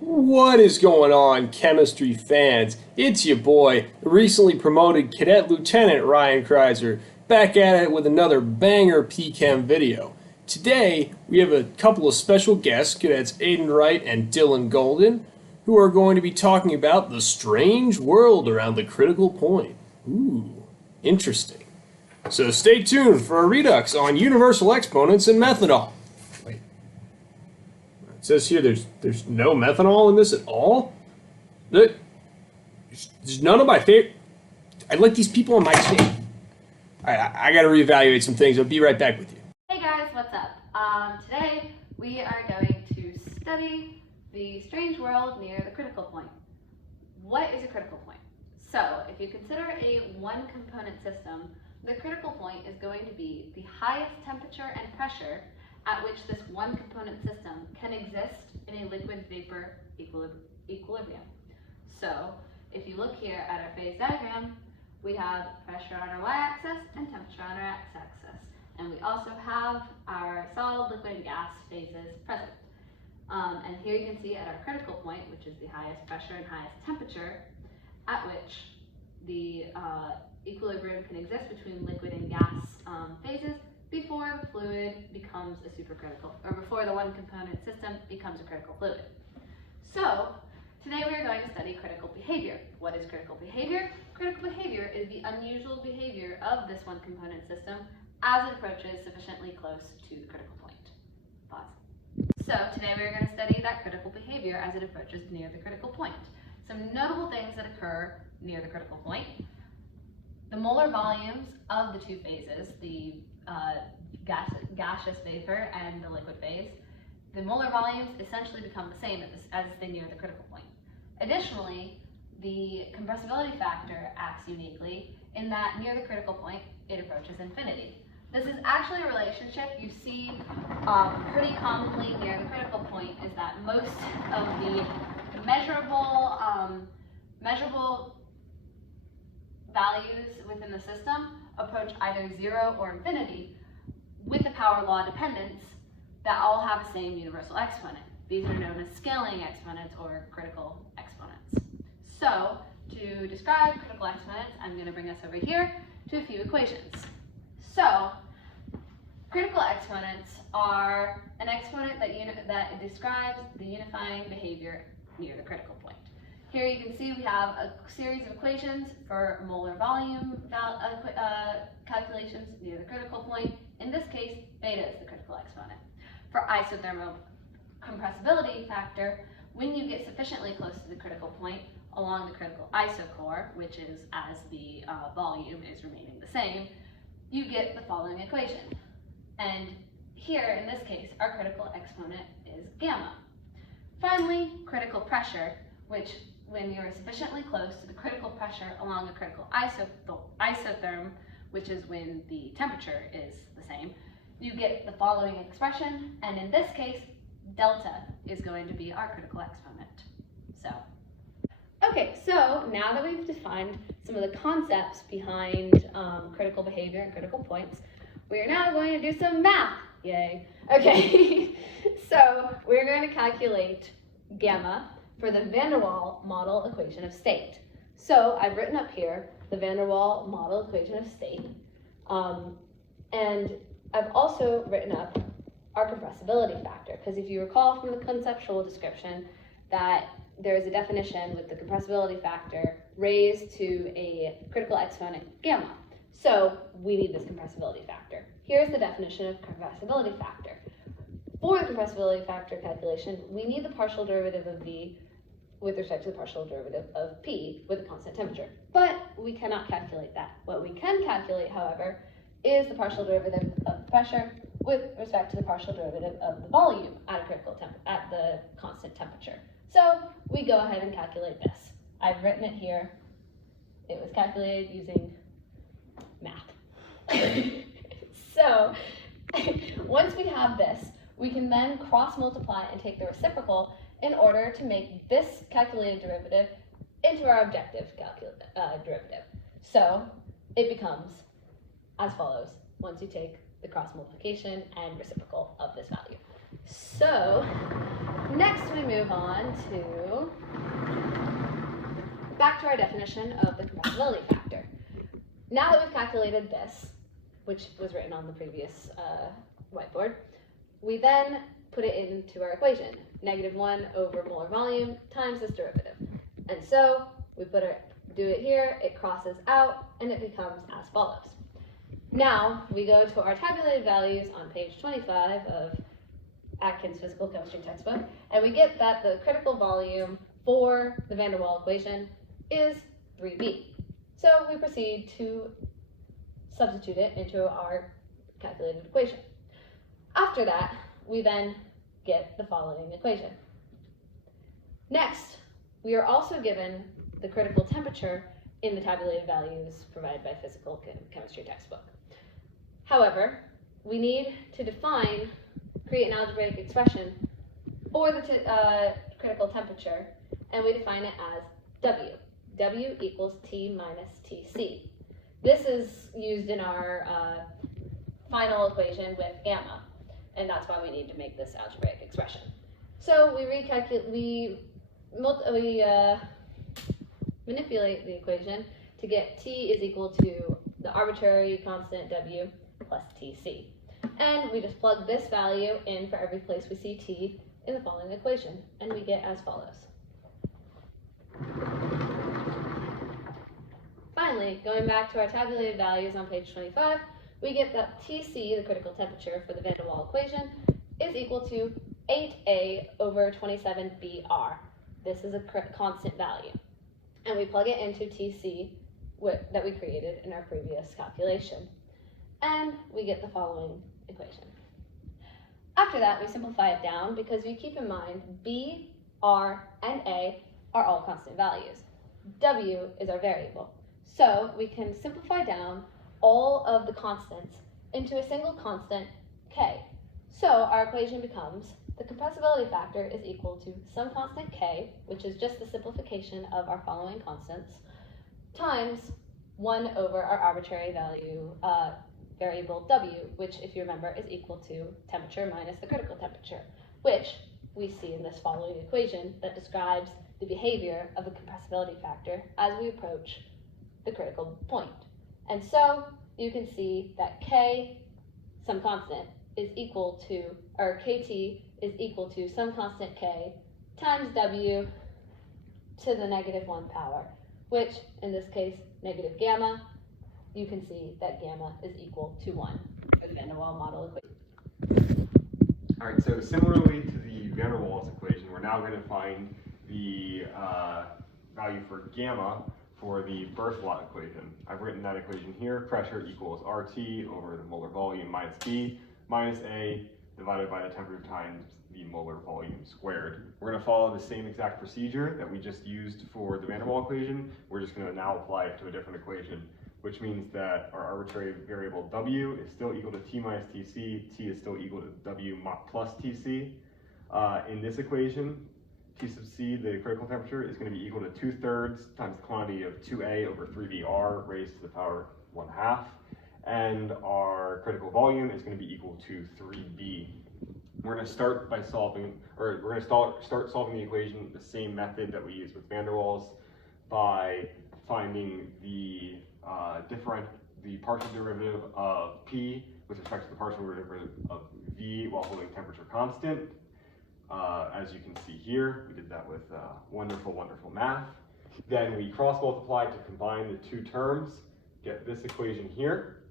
What is going on, chemistry fans? It's your boy, the recently promoted Cadet Lieutenant Ryan Kreiser, back at it with another banger PChem video. Today, we have a couple of special guests, Cadets Aiden Wright and Dylan Golden, who are going to be talking about the strange world around the critical point. Ooh, interesting. So stay tuned for a redux on universal exponents and methanol. Wait. It says here there's no methanol in this at all? There's none of my favorite. I let these people on my team. Alright, I gotta reevaluate some things. I'll be right back with you. Hey guys, what's up? Today we are going to study the strange world near the critical point. What is a critical point? So, if you consider a one-component system, the critical point is going to be the highest temperature and pressure at which this one-component system can exist in a liquid-vapor equilibrium. So, if you look here at our phase diagram, we have pressure on our y-axis and temperature on our x-axis. And we also have our solid, liquid, and gas phases present. And here you can see at our critical point, which is the highest pressure and highest temperature, at which the equilibrium can exist between liquid and gas phases before the fluid becomes a supercritical, or before the one component system becomes a critical fluid. So, today we are going to study critical behavior. What is critical behavior? Critical behavior is the unusual behavior of this one component system as it approaches sufficiently close to the critical point. Pause. So, today we are going to study that critical behavior as it approaches near the critical point. Some notable things that occur near the critical point. The molar volumes of the two phases, the gaseous vapor and the liquid phase, the molar volumes essentially become the same as they near the critical point. Additionally, the compressibility factor acts uniquely in that near the critical point, it approaches infinity. This is actually a relationship you see pretty commonly near the critical point, is that most of the measurable values within the system approach either 0 or infinity with the power law dependence that all have the same universal exponent. These are known as scaling exponents or critical exponents. So, to describe critical exponents, I'm going to bring us over here to a few equations. So, critical exponents are an exponent that describes the unifying behavior near the critical point. Here you can see we have a series of equations for molar volume calculations near the critical point. In this case, beta is the critical exponent. For isothermal compressibility factor, when you get sufficiently close to the critical point along the critical isochord, which is as the volume is remaining the same, you get the following equation. And here, in this case, our critical exponent is gamma. Finally, critical pressure, which when you're sufficiently close to the critical pressure along the critical isotherm, which is when the temperature is the same, you get the following expression, and in this case, delta is going to be our critical exponent. Okay, so now that we've defined some of the concepts behind critical behavior and critical points, we are now going to do some math. Yay. Okay, so we're going to calculate gamma for the van der Waals model equation of state. So I've written up here the van der Waals model equation of state, and I've also written up our compressibility factor, because if you recall from the conceptual description that there is a definition with the compressibility factor raised to a critical exponent gamma. So we need this compressibility factor. Here's the definition of compressibility factor. For the compressibility factor calculation, we need the partial derivative of V with respect to the partial derivative of P with a constant temperature. But we cannot calculate that. What we can calculate, however, is the partial derivative of pressure with respect to the partial derivative of the volume at the constant temperature. So we go ahead and calculate this. I've written it here. It was calculated using math. So once we have this, we can then cross multiply and take the reciprocal in order to make this calculated derivative into our objective derivative. So it becomes as follows once you take the cross multiplication and reciprocal of this value. So next we move on to back to our definition of the compressibility factor. Now that we've calculated this, which was written on the previous whiteboard, we then put it into our equation, -1 over molar volume times this derivative. And so we do it here, it crosses out, and it becomes as follows. Now we go to our tabulated values on page 25 of Atkins Physical Chemistry textbook, and we get that the critical volume for the van der Waals equation is 3B. So we proceed to substitute it into our calculated equation. After that, we then get the following equation. Next, we are also given the critical temperature in the tabulated values provided by Physical Chemistry textbook. However, we need to create an algebraic expression for the critical temperature, and we define it as W. W equals T minus TC. This is used in our final equation with gamma, and that's why we need to make this algebraic expression. So we manipulate the equation to get T is equal to the arbitrary constant W plus TC. And we just plug this value in for every place we see T in the following equation, and we get as follows. Finally, going back to our tabulated values on page 25, we get that Tc, the critical temperature for the van der Waals equation, is equal to 8A over 27Br. This is a constant value. And we plug it into Tc that we created in our previous calculation. And we get the following equation. After that, we simplify it down because you keep in mind B, R, and A are all constant values. W is our variable. So we can simplify down all of the constants into a single constant, K. So our equation becomes the compressibility factor is equal to some constant K, which is just the simplification of our following constants, times 1 over our arbitrary value variable W, which, if you remember, is equal to temperature minus the critical temperature, which we see in this following equation that describes the behavior of the compressibility factor as we approach the critical point. And so you can see that K, some constant, is equal to, or KT is equal to some constant K times W to the -1 power, which in this case, negative gamma. You can see that gamma is equal to 1 for the van der Waals model equation. All right, so similarly to the van der Waals equation, we're now going to find the value for gamma for the burst law equation. I've written that equation here. Pressure equals RT over the molar volume minus B minus A divided by the temperature times the molar volume squared. We're going to follow the same exact procedure that we just used for the van der Waals equation. We're just going to now apply it to a different equation, which means that our arbitrary variable W is still equal to T minus Tc, T is still equal to W plus Tc. In this equation, T sub C, the critical temperature, is going to be equal to 2/3 times the quantity of 2A over 3Br raised to the power 1/2. And our critical volume is going to be equal to 3B. We're going to start by solving, or we're going to start solving the equation the same method that we used with van der Waals by finding the partial derivative of P with respect to the partial derivative of V while holding temperature constant. As you can see here, we did that with wonderful, wonderful math. Then we cross multiply to combine the two terms, get this equation here.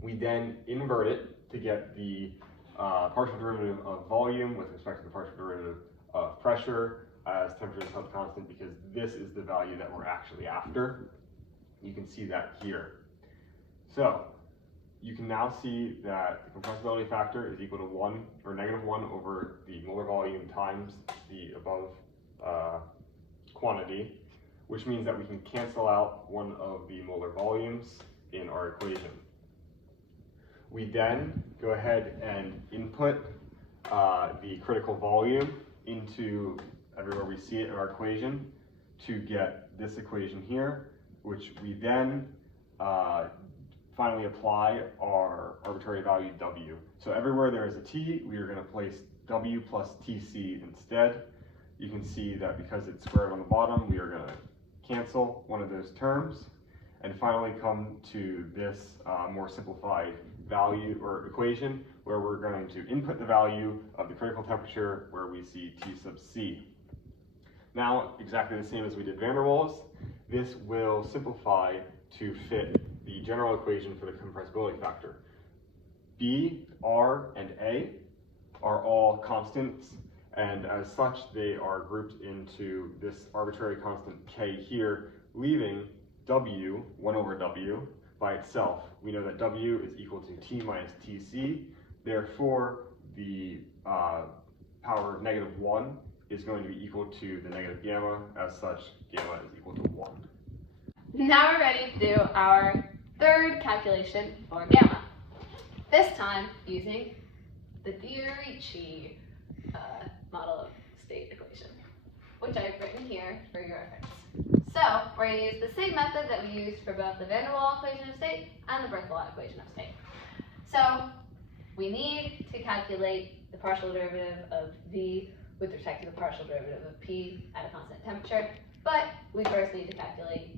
We then invert it to get the partial derivative of volume with respect to the partial derivative of pressure as temperature is held constant, because this is the value that we're actually after. You can see that here. So you can now see that the compressibility factor is equal to 1 or -1 over the molar volume times the above quantity, which means that we can cancel out one of the molar volumes in our equation. We then go ahead and input the critical volume into everywhere we see it in our equation to get this equation here, which we then finally apply our arbitrary value W. So everywhere there is a T, we are going to place W plus TC instead. You can see that because it's squared on the bottom, we are going to cancel one of those terms, and finally come to this more simplified value or equation where we're going to input the value of the critical temperature where we see T sub C. Now, exactly the same as we did van der Waals, this will simplify to fit the general equation for the compressibility factor. B, R, and A are all constants, and as such they are grouped into this arbitrary constant K here, leaving W, 1 over W, by itself. We know that W is equal to T minus TC, therefore the power -1 is going to be equal to the negative gamma, as such gamma is equal to 1. Now we're ready to do our third calculation for gamma. This time using the Ricci model of state equation, which I've written here for your reference. So we're going to use the same method that we used for both the van der Waals equation of state and the Berthelot equation of state. So we need to calculate the partial derivative of V with respect to the partial derivative of P at a constant temperature, but we first need to calculate,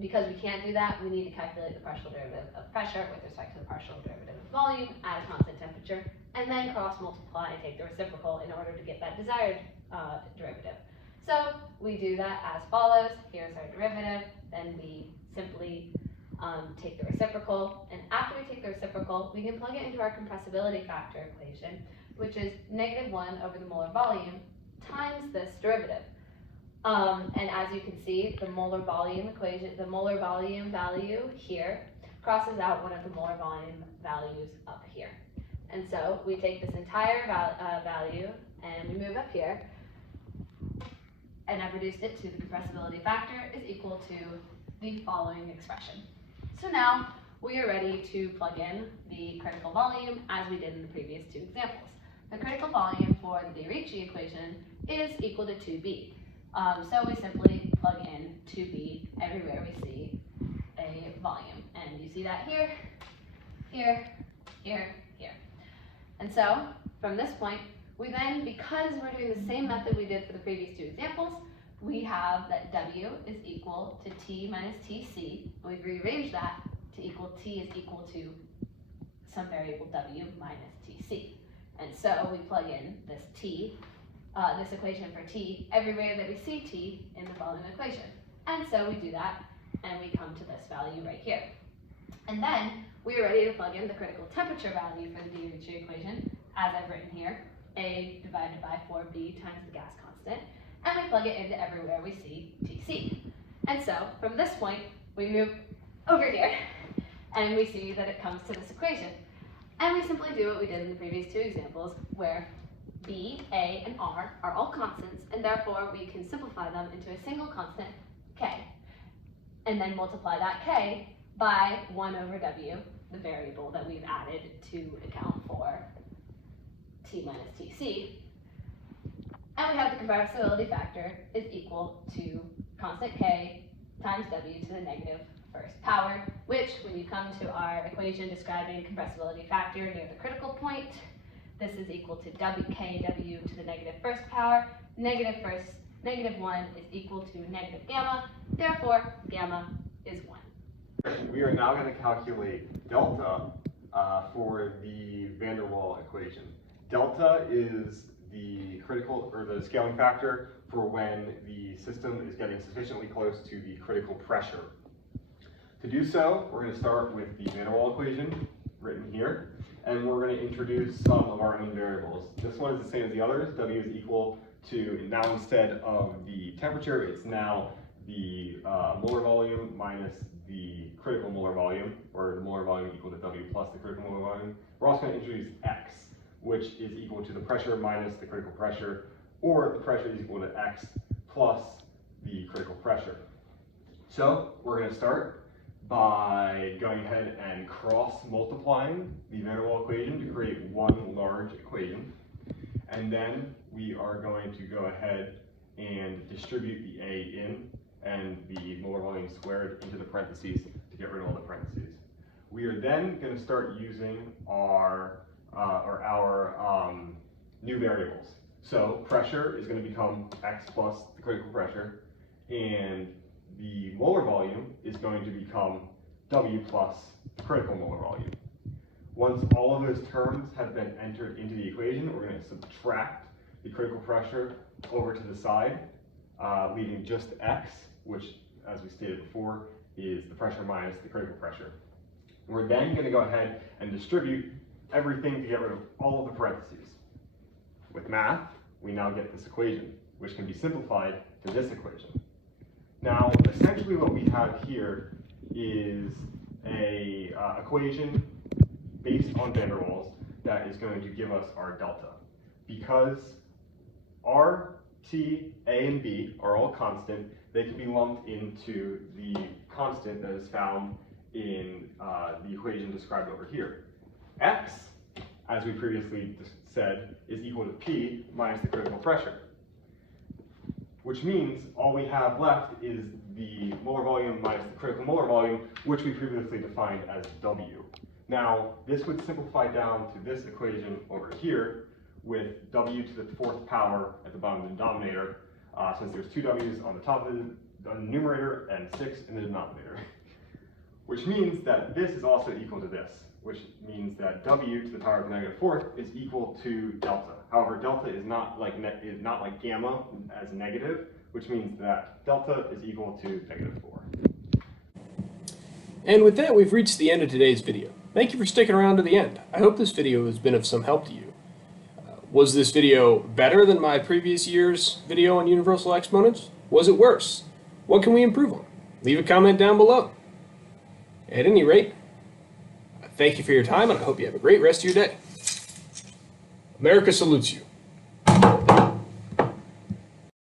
because we can't do that, we need to calculate the partial derivative of pressure with respect to the partial derivative of volume at a constant temperature, and then cross multiply and take the reciprocal in order to get that desired derivative. So we do that as follows. Here's our derivative, then we simply take the reciprocal, and after we take the reciprocal, we can plug it into our compressibility factor equation, which is -1 over the molar volume times this derivative. And as you can see, the molar volume equation, the molar volume value here crosses out one of the molar volume values up here. And so we take this entire value and we move up here, and I've reduced it to the compressibility factor is equal to the following expression. So now we are ready to plug in the critical volume as we did in the previous two examples. The critical volume for the Ricci equation is equal to 2B. So we simply plug in 2B everywhere we see a volume. And you see that here, here, here, here. And so from this point, we then, because we're doing the same method we did for the previous two examples, we have that W is equal to T minus TC. We've rearranged that to equal T is equal to some variable W minus TC. And so we plug in this T, this equation for T, everywhere that we see T in the following equation. And so we do that, and we come to this value right here. And then we are ready to plug in the critical temperature value for the Ricci equation, as I've written here, A divided by 4B times the gas constant, and we plug it into everywhere we see TC. And so from this point, we move over here, and we see that it comes to this equation. And we simply do what we did in the previous two examples, where B, A, and R are all constants, and therefore we can simplify them into a single constant, K, and then multiply that K by 1 over W, the variable that we've added to account for T minus TC. And we have the compressibility factor is equal to constant K times W to the -1st power, which when you come to our equation describing compressibility factor near the critical point, this is equal to KW to the -1st power. -1 is equal to negative gamma, therefore gamma is 1. We are now going to calculate delta for the van der Waals equation. Delta is the critical, or the scaling factor for when the system is getting sufficiently close to the critical pressure. To do so, we're going to start with the van der Waals equation, written here, and we're going to introduce some of our own variables. This one is the same as the others. W is equal to, now instead of the temperature, it's now the molar volume minus the critical molar volume, or the molar volume equal to W plus the critical molar volume. We're also going to introduce X, which is equal to the pressure minus the critical pressure, or the pressure is equal to X plus the critical pressure. So we're going to start by going ahead and cross multiplying the van der Waals equation to create one large equation. And then we are going to go ahead and distribute the A in and the molar volume squared into the parentheses to get rid of all the parentheses. We are then going to start using our new variables. So pressure is going to become X plus the critical pressure, and the molar volume is going to become W plus the critical molar volume. Once all of those terms have been entered into the equation, we're going to subtract the critical pressure over to the side, leaving just X, which, as we stated before, is the pressure minus the critical pressure. We're then going to go ahead and distribute everything to get rid of all of the parentheses. With math, we now get this equation, which can be simplified to this equation. Now, essentially what we have here is a equation based on van der Waals that is going to give us our delta. Because R, T, A, and B are all constant, they can be lumped into the constant that is found in the equation described over here. X, as we previously said, is equal to P minus the critical pressure, which means all we have left is the molar volume minus the critical molar volume, which we previously defined as W. Now, this would simplify down to this equation over here with W to the 4th power at the bottom of the denominator, since there's 2 W's on the top of the numerator and 6 in the denominator. Which means that this is also equal to this, which means that W to the power of the negative 4th is equal to delta. However, delta is not like gamma as negative, which means that delta is equal to negative 4. And with that, we've reached the end of today's video. Thank you for sticking around to the end. I hope this video has been of some help to you. Was this video better than my previous year's video on universal exponents? Was it worse? What can we improve on? Leave a comment down below. At any rate, thank you for your time, and I hope you have a great rest of your day. America salutes you.